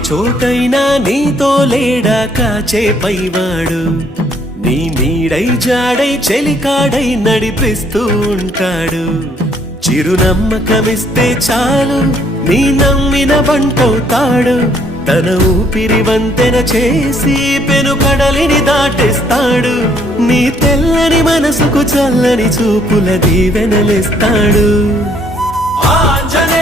చోటైనా నీతో లేడా కాచే పైవాడు నీ నీడై జాడై చెలికాడై నడిపిస్తూ ఉంటాడు చిరునమ్మకమిస్తే చాలు నీ నమ్మిన బంటవుతాడు తన ఊపిరి వంతెన చేసి పెను కడలిని దాటేస్తాడు నీ తెల్లని మనసుకు చల్లని చూపుల దీవెనలిస్తాడు ఆంజనేయ